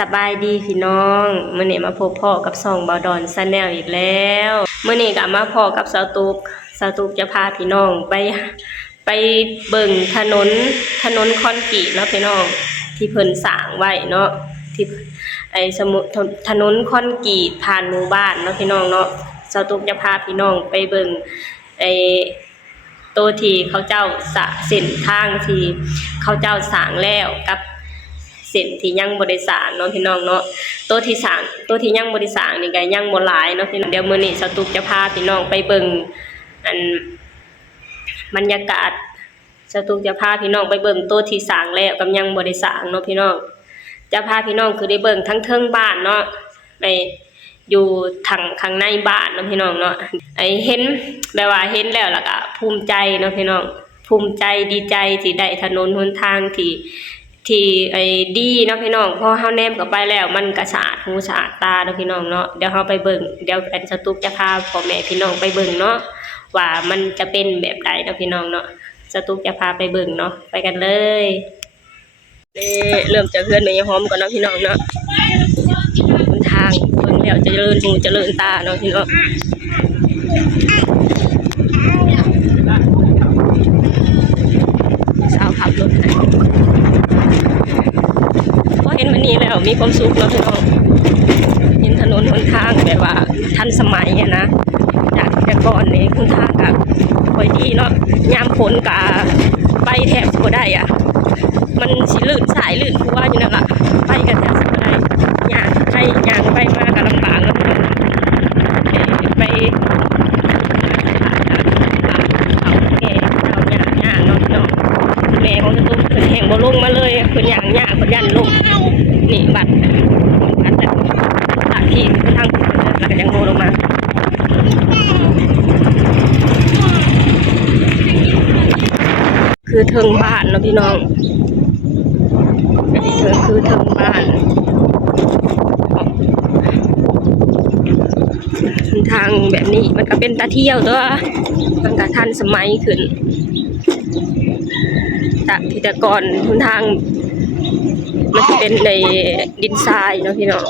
สบายดีพี่น้องมื้อนี้มาพบพ่อกับช่องบาวดอนชาแนลอีกแล้วมื้อนี้ก็มาพ่อกับสาวตุกจะพาพี่น้องไปเบิ่งถนนคอนกรีตเนาะพี่น้องที่เพิ่นสร้างไว้เนาะที่ถนนคอนกรีตผ่านหมู่บ้านเนาะพี่น้องเนาะสาวตุกจะพาพี่น้องไปเบิ่งตัวที่เขาเจ้าเส้นทางที่เขาเจ้าสร้างแล้วกับเส้นที่ยังบ่ได้สร้างเนาะพี่น้องเนาะตัวที่ยังบ่ได้สร้างนี่ก็ยังบ่หลายเนาะพี่น้องเดี๋ยวมื้อนี้สตุกจะพาพี่น้องไปเบิ่งบรรยากาศสตุกจะพาพี่น้องไปเบิ่งตัวที่สร้างแล้วกับยังบ่ได้สร้างเนาะพี่น้องจะพาพี่น้องคือได้เบิ่งทั้งเทิงบ้านเนาะไปอยู่ข้างในบ้านเนาะพี่น้องเนาะเห็นแบบว่าเห็นแล้วก็ภูมิใจเนาะพี่น้องภูมิใจดีใจที่ได้ถนนหนทางที่ดีเนาะพี่น้องพอเฮาแนมเข้าไปแล้วมันก็สะอาดหูสะอาดตาเนาะพี่น้องเนาะเดี๋ยวเฮาไปเบิ่งเดี๋ยวสตุกจะพาพ่อแม่พี่น้องไปเบิ่งเนาะว่ามันจะเป็นแบบใดเนาะพี่น้องเนาะสตุกจะพาไปเบิ่งเนาะไปกันเลยเริ่มจากเพื่อนแม่ยายหอมก่อนเนาะพี่น้องเนาะบนทางเบิ่งแล้วจะเจริญหูเจริญตาเนาะพี่น้องสาวขับรถพอเห็นมันนี้แล้วมีความสุขเนาะพี่น้องเห็นถนนหนทางแบบว่าทันสมัยนะจากแต่ก่อนนี่คุณทางกับค่อยดีเนาะยามฝนกะไปแทบจะบ่ได้อ่ะมันสิลื่นสายลื่นคือว่าอยู่นั่นล่ะไปกันแทบจะบ่ได้ย่างไปมาก็ลำบากแล้วไปเอาแก่เอาย่างเนาะพี่น้องแม่ของตุ๊กเพิ่นแห่งบ่ลงมาเลยเพิ่นย่างเพิ่นยันลงนี่บัตรแบบตากที่ทางแล้วก็ยังโง่ลงมาคือเทิงบ้านเนาะพี่น้องอันนี้คือเทิงบ้านทางแบบนี้มันก็เป็นตาเที่ยวตัวมันก็ทันสมัยขึ้นแต่ก่อนทุนทางมันจะเป็นในดินทรายเนาะพี่น้อง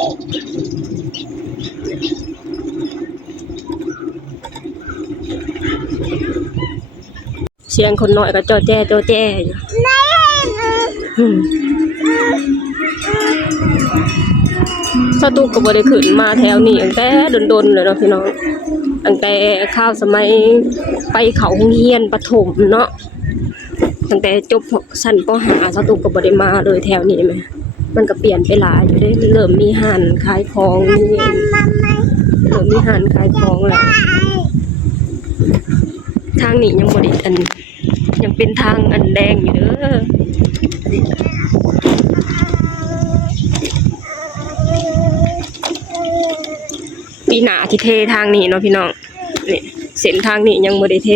เสียงคนน้อยก็จอแจ้อยู่สตูก็บ่ได้ขึ้นมาแถวนี้ตั้งแต่ดนๆเลยเนาะพี่น้องตั้งแต่ข้าวสมัยไปเขาโรงเรียนประถมเนาะตั้งแต่จบชั้นป .5 สตูก็บ่ได้มาเลยแถวนี้แม่มันก็เปลี่ยนไปหลายอยู่เด้เริ่มมีห้านขายของเริ่มมีห้านขายของแล้วทางนี้ยังบ่ได้ยังเป็นทางแดงอยู่เด้อปีหน้าที่เททางนี้เนาะพี่น้องนี่เส้นทางนี้ยังบ่ได้เท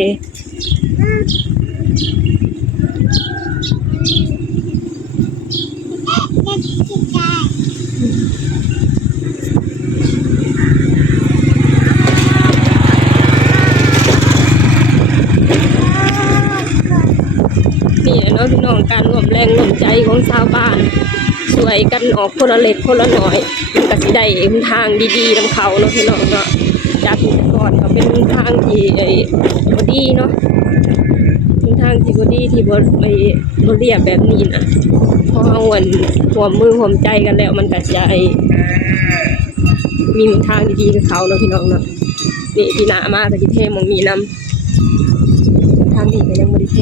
นี่เนาะพี่น้องการรวมแรงรวมใจของชาวบ้านช่วยกันออกคนละเล็กคนละน้อยมันก็สิได้ทางดีๆนำเขาเนาะพี่น้องเนาะจากก่อนก็เป็นทางที่บ่ดีเนาะเป็นทางที่บ่ดีที่บ่เรียบแบบนี้นะพอเฮาร่วมมือร่วมใจกันแล้วมันก็จะมีทางดีๆกับเขาเนาะพี่น้องเนาะนี่ที่หน้ามาก็สิเทมองมีนำทางนี้ก็ยังบ่ได้เท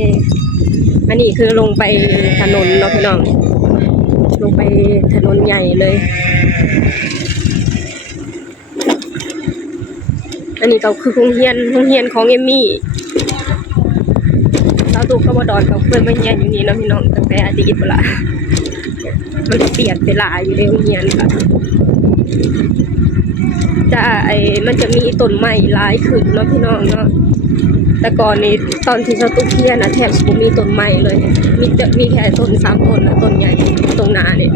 อันนี้คือลงไปถนนเนาะพี่น้องลงไปถนนใหญ่เลยอันนี้ก็คือโรงเรียนของเอมมี่สาวตุกก็บ่ดอนเขาเคยมาเรียนอยู่นี่เนาะพี่น้องตั้งแต่อดีตพุ่นล่ะมันเปลี่ยนไปหลายอยู่ในโรงเรียนค่ะมันจะมีต้นไม้หลายขึ้นเนาะพี่น้องเนาะแต่ก่อนนี้ตอนที่สาวตุกเรียนนะแทบจะมีต้นไม้เลยมีแค่ต้น3ต้นนะต้นใหญ่ตรงหน้าเนี่ย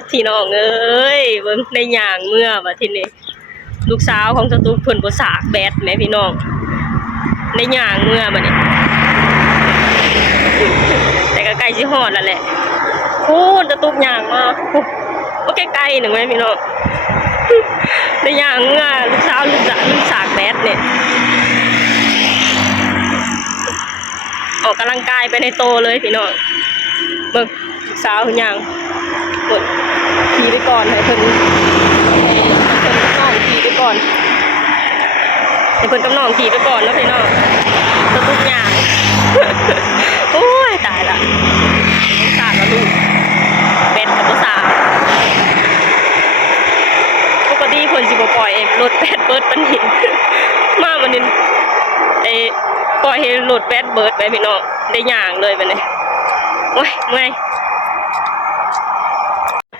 ดพี่น้องเอ้ยเบิ่งได้ย่างเมื่อบัดทีนี้ลูกสาวของสตูเพิ่นบ่สากแบดแม่พี่น้องได้ย่างเมื่อบัดนี้แต่ก็ใกล้สิฮอดแล้วแหละพูนสตูย่างมาบ่ใกล้ๆหนึ่งแม่พี่น้องได้ย่างเมื่อลูกสาวลูกสากแบดเนี่ยออกกำลังกายไปในโตเลยพี่น้องเบิ่งลูกสาวเพิ่นย่างเบิ่งขี่ไปก่อนให้เพิ่นน้องขี่ไปก่อนให้เพิ่นกับน้องขี่ไปก่อนเนาะพี่น้องสตุกย่างโอ้ยตายละสากกับลูกเป็ดกับบ่สากปกติเพิ่นสิบ่ปล่อยรถเป็ดเบิดปานนี้มาวันนี้ปล่อยให้รถเป็ดเบิดไปพี่น้องได้ย่างเลยบัดนี้โอ้ยเมื่อย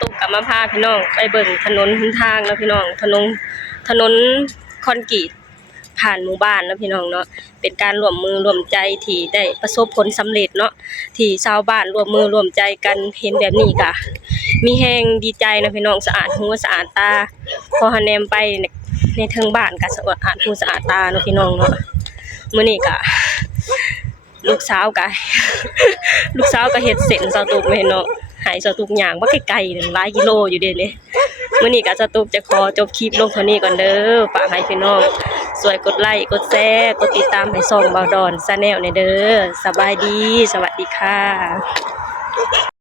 ตุกกลับมาพาพี่น้องไปเบิ่งถนนหนทางแล้วพี่น้องถนนคอนกรีตผ่านหมู่บ้านแล้วพี่น้องเนาะเป็นการร่วมมือร่วมใจที่ได้ประสบผลสำเร็จเนาะที่ชาวบ้านร่วมมือร่วมใจกันเห็นแบบนี้ก็มีแฮงดีใจนะพี่น้องสะอาดหูสะอาดตาพอหันแนมไปในเทิงบ้านก็สะอาดหูสะอาดตาเนาะพี่น้องเนาะมื้อนี้ก็ลูกสาวก็เฮ็ดเส้นสตูกแม่เนาะให้สตูกย่างบ่ไกลๆนึงหลายกิโลอยู่เด้นี่มื้อนี้ก็สตูกจะขอจบคลิปลงเท่านี้ก่อนเด้อฝากให้พี่น้องช่วยกดไลค์กดแชร์กดติดตามให้ช่องเบาดอนชาแนลเด้อสบายดีสวัสดีค่ะ